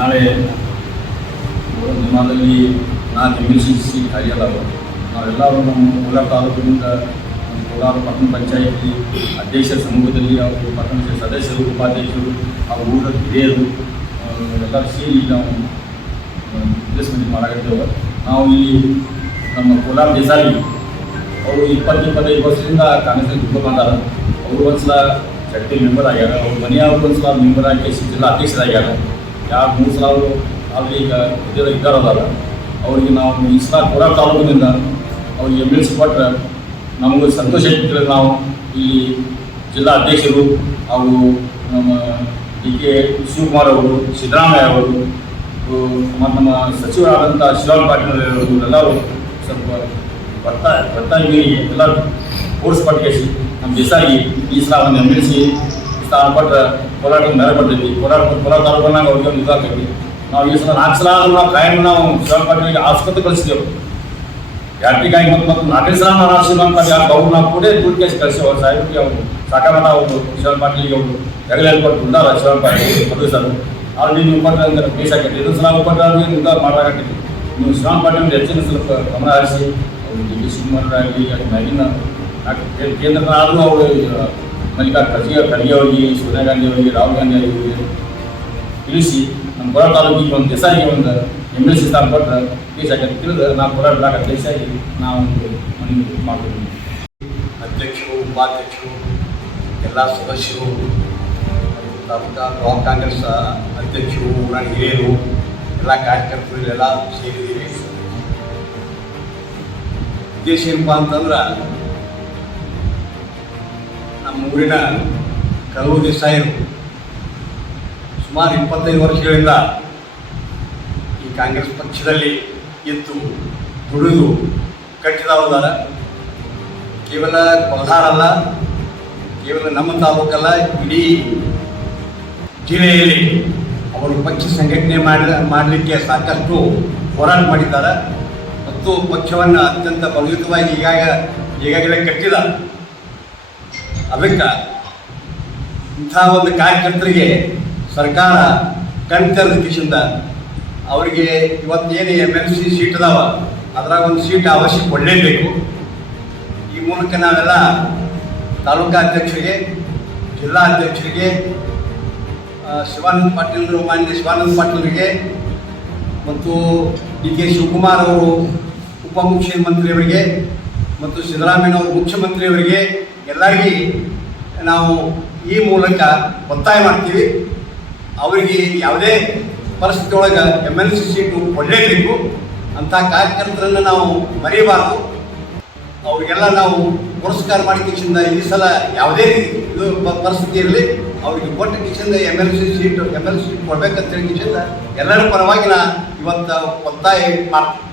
ನಾಳೆ ನಿಮ್ಮಲ್ಲಿ ನಾಲ್ಕು ಎಂ ಎಲ್ ಸಿ ಸಿ ಕಾರ್ಯಾಲಯ ನಾವೆಲ್ಲರೂ ನಮ್ಮ ಕೋಲಾರ ತಾಲೂಕಿನಿಂದ ನಮ್ಮ ಕೋಲಾರ ಪಟ್ಟಣ ಪಂಚಾಯಿತಿ ಅಧ್ಯಕ್ಷರ ಸಮೂಹದಲ್ಲಿ ಅವರು ಪಟ್ಟಣದ ಸದಸ್ಯರು, ಉಪಾಧ್ಯಕ್ಷರು ಅವ್ರ ಊರ ಹಿರಿಯರು ಎಲ್ಲ ಸೇರಿ ನಾವು ಇನ್ವೆಸ್ಟ್ಮೆಂಟ್ ಮಾಡಾಕತ್ತೇವೆ. ನಾವು ಇಲ್ಲಿ ನಮ್ಮ ಕೋಲಾರ ದೇಸಾಯಿ, ಅವರು ಇಪ್ಪತ್ತು ಇಪ್ಪತ್ತೈದು ವರ್ಷದಿಂದ ಕಾಂಗ್ರೆಸ್ ದುಡ್ಡು ಬಂದಾರ ಅವರು ಒಂದ್ಸಲ ಚಟ್ಟಿ ಮೆಂಬರ್ ಆಗ್ಯಾರ. ಅವ್ರ ಮನೆಯವ್ರಿಗೆ ಒಂದ್ಸಲ ಮೆಂಬರ್ ಆಗಿ ಜಿಲ್ಲಾ ಅಧ್ಯಕ್ಷರಾಗ್ಯಾರ. ಯಾರು ಮೂರು ಸಾವಿರ ಅಲ್ಲಿ ಈಗ ಇದ್ದಾರಲ್ಲ, ಅವರಿಗೆ ನಾವು ಈ ಸಲ ಕೋಲಾರ ತಾಲೂಕಿನಿಂದ ಅವ್ರಿಗೆ ಕೊಟ್ಟರೆ ನಮಗೂ ಸಂತೋಷ ಇರ್ತದೆ ನಾವು ಇಲ್ಲಿ ಜಿಲ್ಲಾ ಅಧ್ಯಕ್ಷರು ಅವರು ನಮ್ಮ ಡಿ ಕೆ ಶಿವಕುಮಾರ್ ಅವರು, ಸಿದ್ದರಾಮಯ್ಯ ಅವರು ಮತ್ತು ನಮ್ಮ ಸಚಿವರಾದಂಥ ಶಿವರಾಮ್ ಪಾಟೀಲ್ ಅವರು ಎಲ್ಲರೂ ಸ್ವಲ್ಪ ಬರ್ತಾ ಬರ್ತಾ ಮೀರಿ ಎಲ್ಲ ಕೋರ್ಸ್ ಪಟ್ಟಿಗೆಸಿ ನಮ್ಮ ದೇಸಾಗಿ ಈ ಸಲ ಒಂದು ಎಂ ಎಲ್ ಸ್ಥಾನ ಕೊಟ್ಟರೆ ಕೋಲಾರ ನೆರೆ ಬರ್ತೈತಿ ಕೋಲಾರ ಕೋಲಾರ ತಾಲೂಕನ್ನ ಅವ್ರಿಗೆ ಒಂದು ಇದಾಕೈತಿ ನಾವು ಈ ಸಲ ನಾಲ್ಕು ಸಲ ನಾವು ಕಾಯಂ ನಾವು ಪಾಟೀಲ್ಗೆ ಆಸ್ಪತ್ರೆ ಕಳಿಸಿದೆವು. ಯಾರಿಗಾಗಿ ಮತ್ತು ಮತ್ತು ನಾಲ್ಕನೇ ಸಲ ನಾನು ಆಶೀರ್ವಾದ ಯಾಕೆ ಅವ್ರು ನಾವು ಕೂಡ ದುಡ್ಡು ಕೇಸಿ ಕಳಿಸಿ ಅವ್ರು ಸಾಹೇಬ್ರಿಗೆ ಅವರು ಸಾಕಾಮಠ ಅವರು ಶಿವನ್ ಪಾಟೀಲ್ಗೆ ಅವರು ಹೆಗಲೇ ಕೊಟ್ಟು ಉಂಡಾರ ಶಿವನ್ ಪಾಟೀಲ್ ಮದುವೆ ಸರ್ ಆಲ್ರೆಡಿ ನೀವು ಕೊಟ್ಟರೆ ಅಂದ್ರೆ ಹಾಕೈತಿ ಇದೊಂದು ಸಲ ಕೊಟ್ಟರೆ ನಿರ್ಧಾರ ಮಾಡಲಾಗೈತಿ ನೀವು ಶಿವನ್ ಪಾಟೀಲ್ ಹೆಚ್ಚಿನ ಸ್ವಲ್ಪ ಗಮನ ಹರಿಸಿ ಡಿ ಕೆ ಕೇಂದ್ರ ಆದರೂ ಅವರು ಮಲ್ಲಿಕಾ ಖರ್ಗೆ ಅವರಿಗೆ ಸೋನಿಯಾ ಗಾಂಧಿ ಅವರಿಗೆ ರಾಹುಲ್ ಗಾಂಧಿ ಅವರಿಗೆ ತಿಳಿಸಿ ನಮ್ಮ ಕೋಲಾರ ತಾಲೂಕಿಗೆ ಒಂದು ದೇಸಾಯಿಗೆ ಒಂದು ಎಂ ಎಲ್ ಸಿ ಸ್ಥಾನ ಕೊಟ್ಟರೆ ದೇಶ ತಿಳಿದು ನಾವು ಕೋಲಾರ ಬ್ಲಾಕ್ ದೇಸಾಯಿ ನಾವು ಒಂದು ಮಾಡ್ತೀವಿ ಅಧ್ಯಕ್ಷರು, ಉಪಾಧ್ಯಕ್ಷರು, ಎಲ್ಲ ಸದಸ್ಯರು, ತಾಲೂಕಾ ಬ್ಲಾಕ್ ಕಾಂಗ್ರೆಸ್ ಅಧ್ಯಕ್ಷರು ಊರಿನ ಹಿರಿಯರು, ಎಲ್ಲ ಕಾರ್ಯಕರ್ತರು ಎಲ್ಲ ಸೇರಿದ್ದೀವಿ ಉದ್ದೇಶ ಏನಪ್ಪ ಅಂತಂದ್ರೆ ನಮ್ಮ ಊರಿನ ಕೆಲವು ದೇಸಾಯರು ಸುಮಾರು ಇಪ್ಪತ್ತೈದು ವರ್ಷಗಳಿಂದ ಈ ಕಾಂಗ್ರೆಸ್ ಪಕ್ಷದಲ್ಲಿ ಎದ್ದು ದುಡಿದು ಕಟ್ಟಿದವದಾರ ಕೇವಲ ಕೋಲಾರ ಅಲ್ಲ, ಕೇವಲ ನಮ್ಮ ತಾಲೂಕಲ್ಲ, ಇಡೀ ಜಿಲ್ಲೆಯಲ್ಲಿ ಅವರು ಪಕ್ಷ ಸಂಘಟನೆ ಮಾಡಿ ಮಾಡಲಿಕ್ಕೆ ಸಾಕಷ್ಟು ಹೋರಾಟ ಮಾಡಿದ್ದಾರೆ. ಮತ್ತು ಪಕ್ಷವನ್ನು ಅತ್ಯಂತ ಬಲಯುತವಾಗಿ ಈಗಾಗ, ಈಗಾಗಲೇ ಕಟ್ಟಿದ್ದಾರೆ ಅದಕ್ಕೆ ಇಂಥ ಒಂದು ಕಾರ್ಯಕರ್ತರಿಗೆ ಸರ್ಕಾರ ಕಣ್ತೆರೆದ ಕಿಶಿಂದ ಅವರಿಗೆ ಇವತ್ತೇನು ಎಂ ಎಲ್ ಸಿ ಸೀಟ್ ಅದಾವ, ಅದ್ರಾಗ ಒಂದು ಸೀಟ್ ಅವಶ್ಯ ಕೊಡಲೇಬೇಕು. ಈ ಮೂಲಕ ನಾವೆಲ್ಲ ತಾಲೂಕಾ ಅಧ್ಯಕ್ಷರಿಗೆ, ಜಿಲ್ಲಾ ಅಧ್ಯಕ್ಷರಿಗೆ ಶಿವಾನಂದ ಪಾಟೀಲ್ ಮಾನ್ಯ ಶಿವಾನಂದ ಪಾಟೀಲ್ರಿಗೆ ಮತ್ತು ಡಿ ಕೆ ಶಿವಕುಮಾರ್ ಅವರು ಉಪಮುಖ್ಯಮಂತ್ರಿಯವರಿಗೆ ಮತ್ತು ಸಿದ್ದರಾಮಯ್ಯನವರು ಮುಖ್ಯಮಂತ್ರಿಯವರಿಗೆ ಎಲ್ಲರಿಗೆ ನಾವು ಈ ಮೂಲಕ ಒತ್ತಾಯ ಮಾಡ್ತೀವಿ. ಅವರಿಗೆ ಯಾವುದೇ ಪರಿಸ್ಥಿತಿ ಒಳಗೆ ಎಂ ಎಲ್ ಸಿ ಸೀಟು ಒಳ್ಳೇಬೇಕು ಅಂಥ ಕಾರ್ಯಕರ್ತರನ್ನು ನಾವು ಮರೆಯಬಾರ್ದು ಅವರಿಗೆಲ್ಲ ನಾವು ಪುರಸ್ಕಾರ ಮಾಡಿ ಈ ಸಲ ಯಾವುದೇ ಇದು ಪರಿಸ್ಥಿತಿ ಇರಲಿ, ಅವ್ರಿಗೆ ಕೊಟ್ಟ ಕಿಶಿಂದ M L C seat M L C seat ಕೊಡ್ಬೇಕಂತ ಹೇಳಿ ಕಿಶಿಂದ ಎಲ್ಲರ ಪರವಾಗಿ ನಾ ಇವತ್ತು ಒತ್ತಾಯ ಮಾಡ್ತೀನಿ.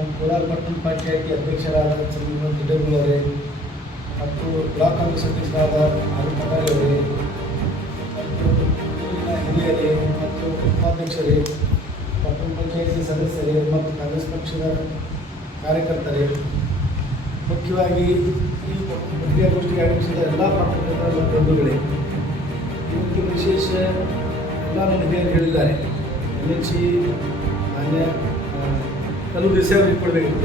ನಮ್ಮ ಕೋಲಾರ ಪಟ್ಟಣ ಪಂಚಾಯತಿ ಅಧ್ಯಕ್ಷರಾದ ಚಂದ್ರಮೋಹನ್ ದಿಡಗುಳವರೇ ಮತ್ತು ಬ್ಲಾಕ್ ಕಾಂಗ್ರೆಸ್ ಅಧ್ಯಕ್ಷರಾದ ಅವರೇ, ಮತ್ತು ಹಿರಿಯರೇ, ಮತ್ತು ಉಪಾಧ್ಯಕ್ಷರೇ, ಪಟ್ಟಣ ಪಂಚಾಯಿತಿ ಸದಸ್ಯರೇ, ಮತ್ತು ಕಾಂಗ್ರೆಸ್ ಪಕ್ಷದ ಕಾರ್ಯಕರ್ತರೇ, ಮುಖ್ಯವಾಗಿ ಈ ಪತ್ರಿಕಾಗೋಷ್ಠಿಗೆ ಆಗಮಿಸಿದ ಎಲ್ಲ ಪಟ್ಟಣಗಳ ಬಂಧುಗಳೇ ಇವತ್ತು ವಿಶೇಷ ಎಲ್ಲ ಹಿರಿಯರು ಹೇಳಿದ್ದಾರೆ. ಎಲ್ ಎಚ್ ಮಾನ್ಯ ಕೆಲವು ರಿಸರ್ವ್ ಕೊಡಬೇಕಂತ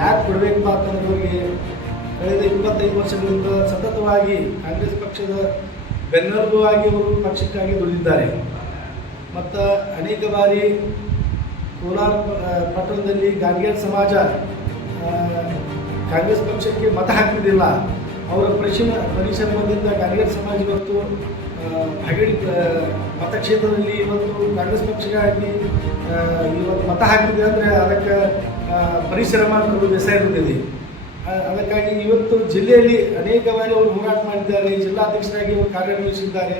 ಯಾಕೆ ಕೊಡಬೇಕಪ್ಪ ಅಂತಂದ್ರೆ ಅವ್ರಿಗೆ ಕಳೆದ ಇಪ್ಪತ್ತೈದು ವರ್ಷಗಳಿಂದ ಸತತವಾಗಿ ಕಾಂಗ್ರೆಸ್ ಪಕ್ಷದ ಬೆನ್ನೆಲುಬಾಗಿ ಅವರು ಪಕ್ಷಕ್ಕಾಗಿ ದುಡಿದಿದ್ದಾರೆ. ಮತ್ತು ಅನೇಕ ಬಾರಿ ಕೋಲಾರ ಪಟ್ಟಣದಲ್ಲಿ ಗಾಂಗೇರ್ ಸಮಾಜ ಕಾಂಗ್ರೆಸ್ ಪಕ್ಷಕ್ಕೆ ಮತ ಹಾಕಿದ್ದಿಲ್ಲ. ಅವರ ಪರಿಶೀಲ ಪರಿಶ್ರಮದಿಂದ ಗಾಂಗೇರ್ ಸಮಾಜ ಇವತ್ತು ಹಗಡಿ ಮತಕ್ಷೇತ್ರದಲ್ಲಿ ಇವತ್ತು ಕಾಂಗ್ರೆಸ್ ಪಕ್ಷಕ್ಕಾಗಿ ಇವತ್ತು ಮತ ಹಾಕಿದ್ವಿ ಅಂದರೆ ಅದಕ್ಕೆ ಪರಿಶ್ರಮ ಅನ್ನೋದು ಆ, ಅದಕ್ಕಾಗಿ ಇವತ್ತು ಜಿಲ್ಲೆಯಲ್ಲಿ ಅನೇಕ ಬಾರಿ ಅವರು ಹೋರಾಟ ಮಾಡಿದ್ದಾರೆ ಜಿಲ್ಲಾಧ್ಯಕ್ಷರಾಗಿ ಅವರು ಕಾರ್ಯನಿರ್ವಹಿಸಿದ್ದಾರೆ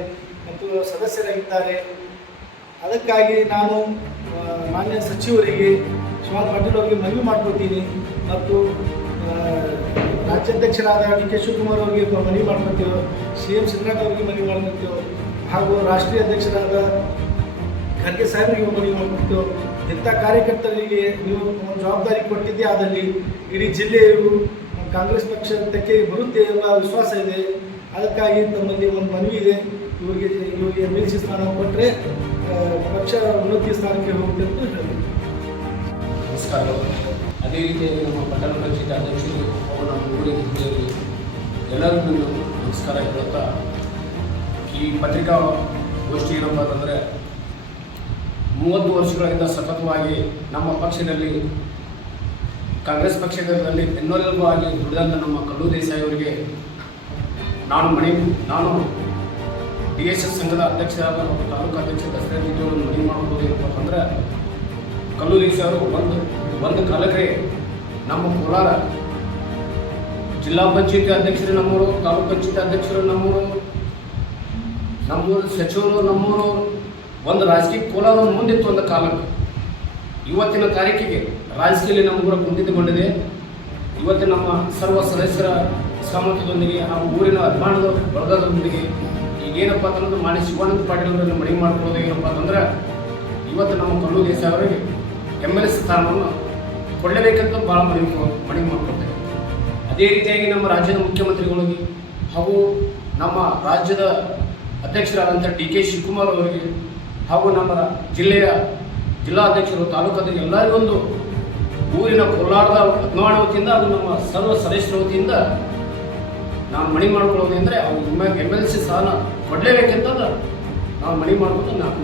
ಮತ್ತು ಸದಸ್ಯರಾಗಿದ್ದಾರೆ. ಅದಕ್ಕಾಗಿ ನಾನು ಮಾನ್ಯ ಸಚಿವರಿಗೆ ಸುಮಾರು ಪಾಟೀಲ್ ಅವರಿಗೆ ಮನವಿ ಮಾಡ್ಕೊತೀನಿ ಮತ್ತು ರಾಜ್ಯಾಧ್ಯಕ್ಷರಾದ ಡಿ ಕೆ ಶಿವಕುಮಾರ್ ಅವರಿಗೆ ಮನವಿ ಮಾಡ್ಕೊತೀವಿ ಸಿ ಎಂ ಸಿದ್ದರಾಮಯ್ಯ ಅವರಿಗೆ ಮನವಿ ಮಾಡ್ಕೊತೀವಿ ಹಾಗೂ ರಾಷ್ಟ್ರೀಯ ಅಧ್ಯಕ್ಷರಾದ ಖರ್ಗೆ ಸಾಹೇಬರಿಗೆ ಮನವಿ ಒಂದು ಎಂಥ ಕಾರ್ಯಕರ್ತರಿಗೆ ನೀವು ಒಂದು ಜವಾಬ್ದಾರಿ ಕೊಟ್ಟಿದ್ದೆ ಅದರಲ್ಲಿ ಇಡೀ ಜಿಲ್ಲೆಯು ಕಾಂಗ್ರೆಸ್ ಪಕ್ಷಕ್ಕೆ ಬರುತ್ತೆ ಎಂಬ ವಿಶ್ವಾಸ ಇದೆ. ಅದಕ್ಕಾಗಿ ತಮ್ಮಲ್ಲಿ ಒಂದು ಮನವಿ ಇದೆ. ಇವರಿಗೆ ಇವರಿಗೆ ಎಂ ಎಲ್ ಸಿ ಸ್ಥಾನ ಕೊಟ್ಟರೆ ಪಕ್ಷ ಉನ್ನತಿ ಸ್ಥಾನಕ್ಕೆ ಹೋಗುತ್ತೆ ಅಂತ ಹೇಳಿ ನಮಸ್ಕಾರ. ಅದೇ ರೀತಿಯಾಗಿ ನಮ್ಮ ಪಟ್ಟಣ ಪಂಚಾಯತ್ ಅಧ್ಯಕ್ಷರು ನಮ್ಮ ಊರಿನ ಹಿರಿಯರು ಎಲ್ಲರಿಗೂ ನಮಸ್ಕಾರ ಹೇಳುತ್ತಾ ಈ ಪತ್ರಿಕಾ ಗೋಷ್ಠಿ ಏನಪ್ಪ ಅಂತಂದರೆ ಮೂವತ್ತು ವರ್ಷಗಳಿಂದ ಸತತವಾಗಿ ನಮ್ಮ ಪಕ್ಷದಲ್ಲಿ, ಕಾಂಗ್ರೆಸ್ ಪಕ್ಷದಲ್ಲಿ ಬೆನ್ನೆಲುಬಾಗಿ ದುಡಿದಂಥ ನಮ್ಮ ಕಲ್ಲು ದೇಸಾಯಿ ಅವರಿಗೆ ನಾನು ಮಣಿ, ನಾನು ಡಿ ಎಸ್ ಎಸ್ ಸಂಘದ ಅಧ್ಯಕ್ಷರಾದ ಮತ್ತು ತಾಲೂಕು ಅಧ್ಯಕ್ಷ ದಸರಾ ಅವರನ್ನು ಮನವಿ ಮಾಡ್ಬೋದು ಏನಪ್ಪ ಅಂತಂದ್ರೆ ದೇಸಾಯಿ ಅವರು ಒಂದು ಒಂದು ಕಾಲಕ್ಕೆ ನಮ್ಮ ಕೋಲಾರ ಜಿಲ್ಲಾ ಪಂಚಾಯತಿ ಅಧ್ಯಕ್ಷರು ನಮ್ಮವರು, ತಾಲೂಕು ಪಂಚಾಯತಿ ಅಧ್ಯಕ್ಷರು ನಮ್ಮವರು, ನಮ್ಮೂರು ಸಚಿವರು ನಮ್ಮೂರು ಒಂದು ರಾಜಕೀಯ ಕೋಲಾರ ಮುಂದಿತ್ತು ಒಂದು ಕಾಲಕ್ಕೆ. ಇವತ್ತಿನ ತಾರೀಕಿಗೆ ರಾಜಕೀಯದಲ್ಲಿ ನಮ್ಮೂರ ಕುಂಠಿತಗೊಂಡಿದೆ ಇವತ್ತು ನಮ್ಮ ಸರ್ವ ಸದಸ್ಯರ ಸಾಮರ್ಥ್ಯದೊಂದಿಗೆ ಆ ಊರಿನ ಅಭಿಮಾನದ ವರ್ಗದೊಂದಿಗೆ ಈಗೇನಪ್ಪ ಅಂತಂದ್ರೆ ಮಾಡಿ ಶಿವಾನಂದ ಪಾಟೀಲ್ ಅವರನ್ನು ಮನವಿ ಮಾಡ್ಕೊಳ್ಳೋದು ಏನಪ್ಪ ಅಂತಂದ್ರೆ ಇವತ್ತು ನಮ್ಮ ಕಲ್ಲು ದೇಶ ಅವರಿಗೆ ಎಂ ಎಲ್ ಎ ಸ್ಥಾನವನ್ನು ಕೊಡಲೇಬೇಕಂತ ಭಾಳ ಮನವಿ ಮನವಿ ಮಾಡ್ಕೊಳ್ತೇವೆ. ಅದೇ ರೀತಿಯಾಗಿ ನಮ್ಮ ರಾಜ್ಯದ ಮುಖ್ಯಮಂತ್ರಿಗಳಿಗೆ ಹಾಗೂ ನಮ್ಮ ರಾಜ್ಯದ ಅಧ್ಯಕ್ಷರಾದಂಥ ಡಿ ಕೆ ಶಿವಕುಮಾರ್ ಅವರಿಗೆ ಹಾಗೂ ನಮ್ಮ ಜಿಲ್ಲೆಯ ಜಿಲ್ಲಾಧ್ಯಕ್ಷರು ಎಲ್ಲರಿಗೂ ಒಂದು ಊರಿನ ಕೋಲಾರದ ಅಭಿಮಾನ ವತಿಯಿಂದ ಅದು ನಮ್ಮ ಸರ್ವ ಸದಸ್ಯರ ವತಿಯಿಂದ ನಾವು ಮಣಿ ಮಾಡ್ಕೊಳ್ಳೋದು ಅಂದರೆ ಅವ್ರು ಎಂ ಎಲ್ ಸಿ ಸ್ಥಾನ ಕೊಡಲೇಬೇಕಂತ ನಾವು ಮಣಿ ಮಾಡ್ಕೊಂಡು ನಾವು